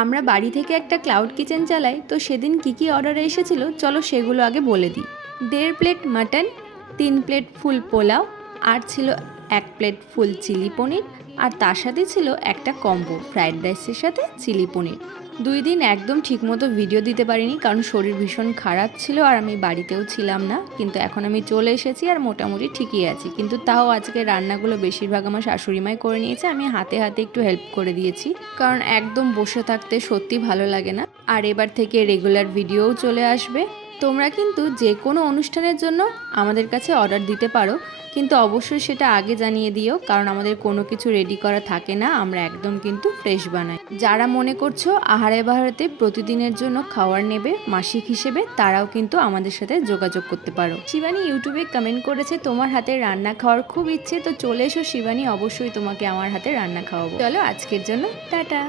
আমরা বাড়ি থেকে একটা ক্লাউড কিচেন চালাই, তো সেদিন কি কি অর্ডার এসেছিল চলো সেগুলো আগে বলে দিই। 1.5 plate mutton, 3 plate full pulao, আর ছিল 1 প্লেট ফুল চিলি পনির, আর তার সাথে ছিল একটা কম্বো ফ্রাইড রাইসের সাথে চিলি পনির। 2 দিন একদম ঠিকমতো ভিডিও দিতে পারিনি, কারণ শরীর ভীষণ খারাপ ছিল আর আমি বাড়িতেও ছিলাম না। কিন্তু এখন আমি চলে এসেছি আর মোটামুটি ঠিকই আছি। কিন্তু তাও আজকে রান্নাগুলো বেশিরভাগ আমার শাশুড়িমাই করে নিয়েছে, আমি হাতে হাতে একটু হেল্প করে দিয়েছি, কারণ একদম বসে থাকতে সত্যি ভালো লাগে না। আর এবার থেকে রেগুলার ভিডিওও চলে আসবে। তোমরা কিন্তু যে কোনো অনুষ্ঠানের জন্য আমাদের কাছে অর্ডার দিতে পারো, কিন্তু অবশ্যই সেটা আগে জানিয়ে দিও, কারণ আমাদের কোনো কিছু রেডি করা থাকে না, আমরা একদম কিন্তু ফ্রেশ বানাই। যারা মনে করছো আহারে বাহারেতে প্রতিদিনের জন্য খাবার নেবে মাসিক হিসেবে, তারাও কিন্তু আমাদের সাথে যোগাযোগ করতে পারো। শিবানী ইউটিউবে কমেন্ট করেছে তোমার হাতে রান্না খাওয়ার খুব ইচ্ছে, তো চলে এসো শিবানী, অবশ্যই তোমাকে আমার হাতে রান্না খাওয়াবো। চলো আজকের জন্য টাটা।